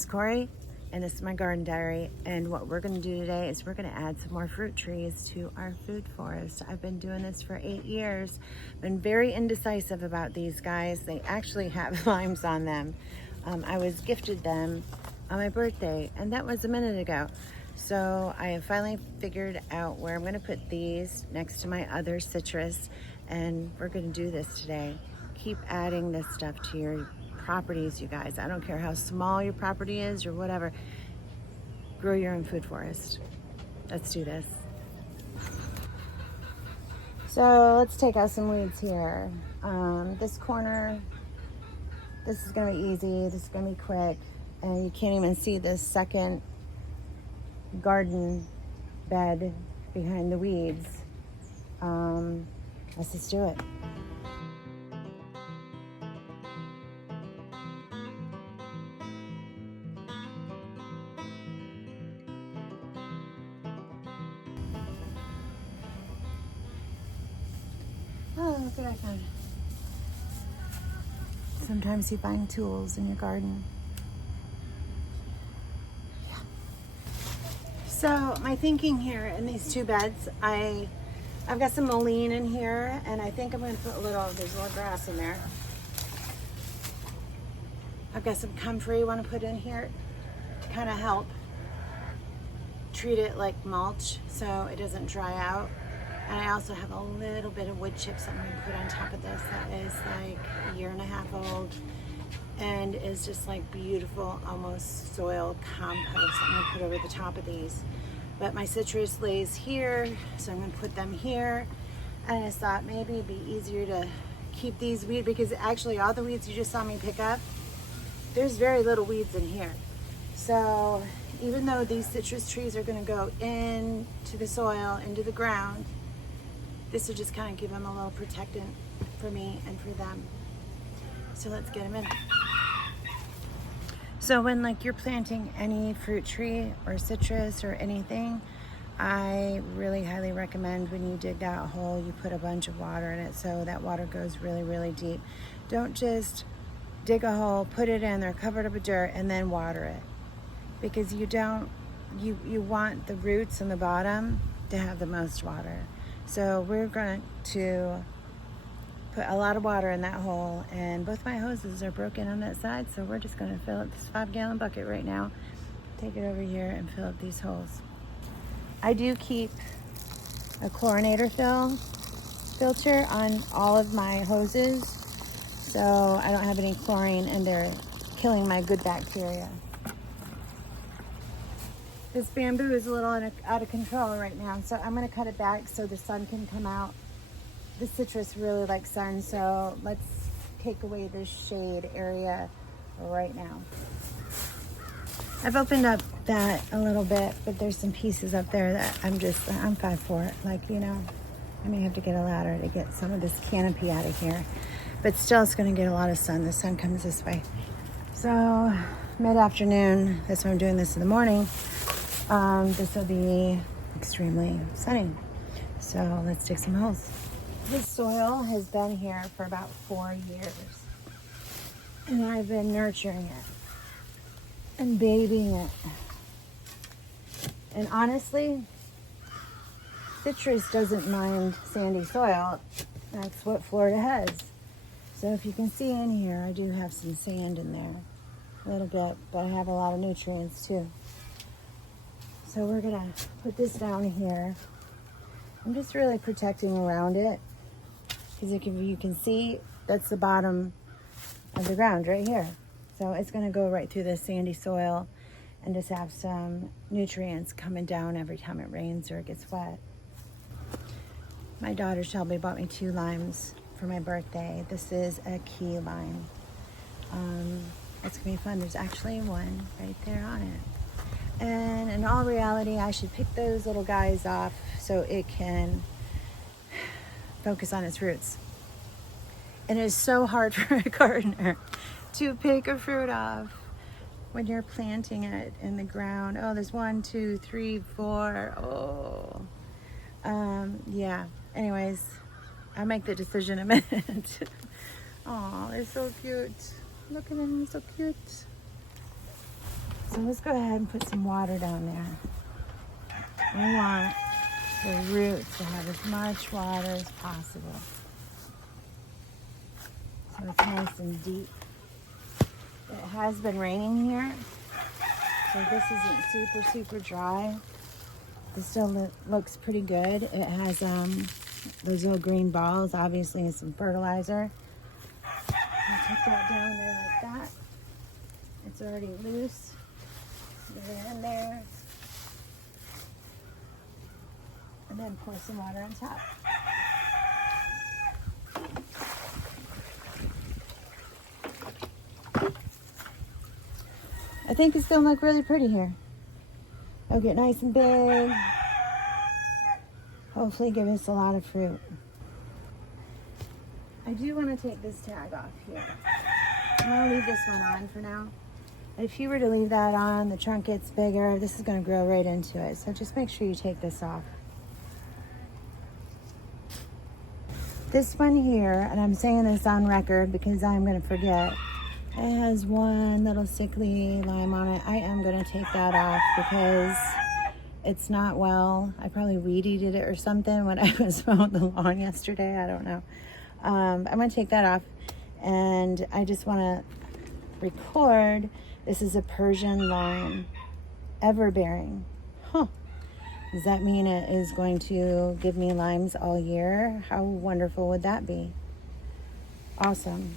is Corey, and this is my garden diary. And what we're going to do today is we're going to add some more fruit trees to our food forest. I've been doing this for 8 years. Been very indecisive about these guys. They actually have limes on them. I was gifted them on my birthday, and that was a minute ago. So I have finally figured out where I'm going to put these next to my other citrus, and we're going to do this today. Keep adding this stuff to your properties, you guys. I don't care how small your property is or whatever. Grow your own food forest. Let's do this. So let's take out some weeds here. This corner, this is gonna be easy. This is gonna be quick. And you can't even see this second garden bed behind the weeds. Let's just do it. Oh, look what I found. Sometimes you find tools in your garden. Yeah. So my thinking here in these two beds, I've got some mullein in here, and I think I'm going to put there's a little grass in there. I've got some comfrey I want to put in here to kind of help treat it like mulch so it doesn't dry out. And I also have a little bit of wood chips I'm going to put on top of this that is like 1.5 years old and is just like beautiful, almost soil compost I'm going to put over the top of these. But my citrus lays here, so I'm going to put them here. And I just thought maybe it'd be easier to keep these weeds, because actually all the weeds you just saw me pick up, there's very little weeds in here. So even though these citrus trees are going to go into the soil, into the ground, this will just kind of give them a little protectant for me and for them. So let's get them in. So when like you're planting any fruit tree or citrus or anything, I really highly recommend when you dig that hole, you put a bunch of water in it so that water goes really, really deep. Don't just dig a hole, put it in there, cover it up with dirt, and then water it. Because you want the roots in the bottom to have the most water. So we're going to put a lot of water in that hole, and both my hoses are broken on that side, so we're just going to fill up this 5-gallon bucket right now, take it over here and fill up these holes. I do keep a chlorinator filter on all of my hoses, so I don't have any chlorine and they're killing my good bacteria. This bamboo is a little out of control right now, so I'm going to cut it back so the sun can come out. The citrus really likes sun, so let's take away this shade area right now. I've opened up that a little bit, but there's some pieces up there that I'm 5'4". Like, you know, I may have to get a ladder to get some of this canopy out of here. But still, it's going to get a lot of sun. The sun comes this way. So mid-afternoon, that's why I'm doing this in the morning. This will be extremely sunny. So let's dig some holes. This soil has been here for about 4 years. And I've been nurturing it and babying it. And honestly, citrus doesn't mind sandy soil. That's what Florida has. So if you can see in here, I do have some sand in there. A little bit, but I have a lot of nutrients too. So we're gonna put this down here. I'm just really protecting around it, because if you can see, that's the bottom of the ground right here. So it's gonna go right through the sandy soil and just have some nutrients coming down every time it rains or it gets wet. My daughter Shelby bought me 2 limes for my birthday. This is a key lime. It's gonna be fun. There's actually one right there on it. And in all reality, I should pick those little guys off so it can focus on its roots. And it is so hard for a gardener to pick a fruit off when you're planting it in the ground. Oh, there's 1, 2, 3, 4. Oh, yeah. Anyways, I'll make the decision in a minute. Oh, they're so cute. Look at them, so cute. So let's go ahead and put some water down there. I want the roots to have as much water as possible. So it's nice and deep. It has been raining here, so this isn't super dry. It still looks pretty good. It has those little green balls, obviously, and some fertilizer. I'll put that down there like that. It's already loose. Get it in there. And then pour some water on top. I think it's gonna look really pretty here. It'll get nice and big. Hopefully give us a lot of fruit. I do want to take this tag off here. I'm gonna leave this one on for now. If you were to leave that on, the trunk gets bigger. This is gonna grow right into it. So just make sure you take this off. This one here, and I'm saying this on record because I'm gonna forget, it has one little sickly lime on it. I am gonna take that off because it's not well. I probably weed eated it or something when I was mowing the lawn yesterday. I don't know. I'm gonna take that off, and I just wanna record. This is a Persian lime, everbearing. Huh. Does that mean it is going to give me limes all year? How wonderful would that be? Awesome.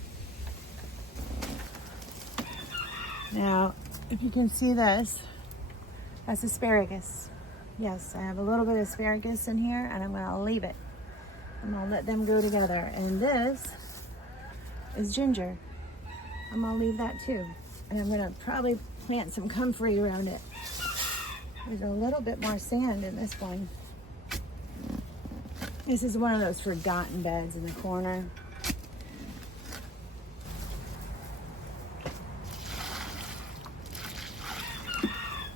Now, if you can see this, that's asparagus. Yes, I have a little bit of asparagus in here, and I'm gonna leave it. I'm gonna let them go together. And this is ginger. I'm gonna leave that too. And I'm gonna probably plant some comfrey around it. There's a little bit more sand in this one. This is one of those forgotten beds in the corner.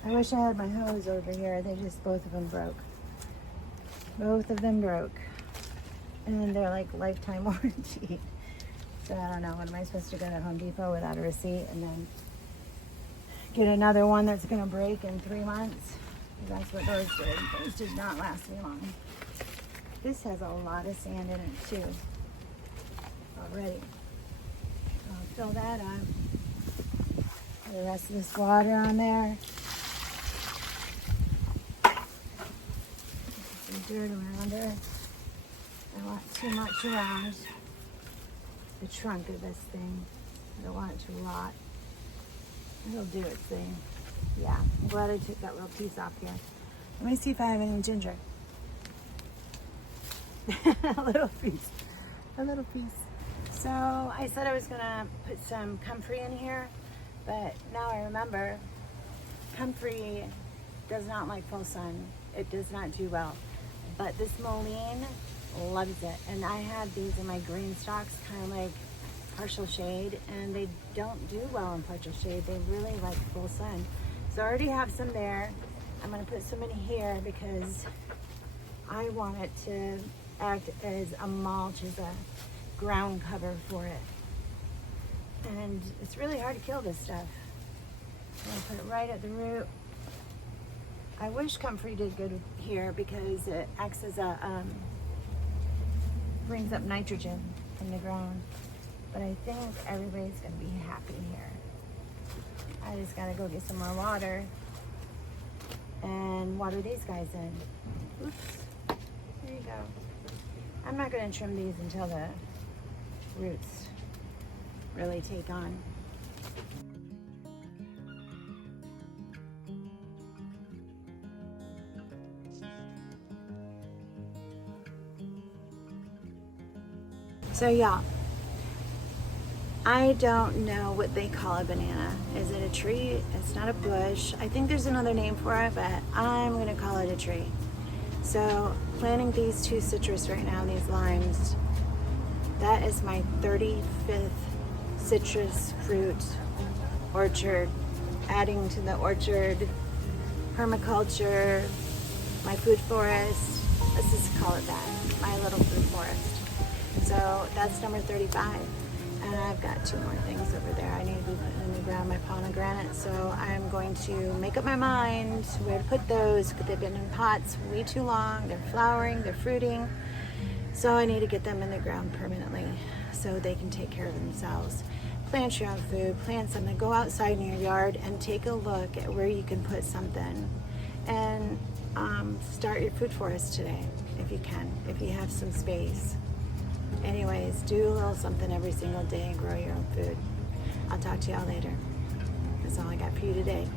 I wish I had my hose over here. Both of them broke. Both of them broke. And they're like lifetime warranty. So I don't know, what am I supposed to go to Home Depot without a receipt and then get another one that's gonna break in 3 months? That's what those did. Those did not last me long. This has a lot of sand in it too, already. I'll fill that up. Put the rest of this water on there. Dirt around her. I don't want too much around the trunk of this thing. I don't want it to rot. It'll do its thing. Yeah, I'm glad I took that little piece off here. Let me see if I have any ginger. A little piece. A little piece. So I said I was gonna put some comfrey in here, but now I remember comfrey does not like full sun. It does not do well. But this mullein loves it. And I had these in my green stalks, kind of like partial shade, and they don't do well in partial shade. They really like full sun. So I already have some there. I'm gonna put some in here because I want it to act as a mulch, as a ground cover for it. And it's really hard to kill this stuff. I'm gonna put it right at the root. I wish comfrey did good here because it acts as a, brings up nitrogen from the ground. But I think everybody's gonna be happy here. I just gotta go get some more water and water these guys in. Oops, there you go. I'm not gonna trim these until the roots really take on. So y'all, I don't know what they call a banana. Is it a tree? It's not a bush. I think there's another name for it, but I'm gonna call it a tree. So planting these two citrus right now, these limes, that is my 35th citrus fruit orchard, adding to the orchard, permaculture, my food forest. Let's just call it that, my little food forest. So that's number 35. And I've got 2 more things over there I need to be putting in the ground, my pomegranate. So I'm going to make up my mind where to put those, because they've been in pots way too long. They're flowering, they're fruiting. So I need to get them in the ground permanently so they can take care of themselves. Plant your own food, plant something. Go outside in your yard and take a look at where you can put something. And start your food forest today, if you can, if you have some space. Anyways, do a little something every single day and grow your own food. I'll talk to y'all later. That's all I got for you today.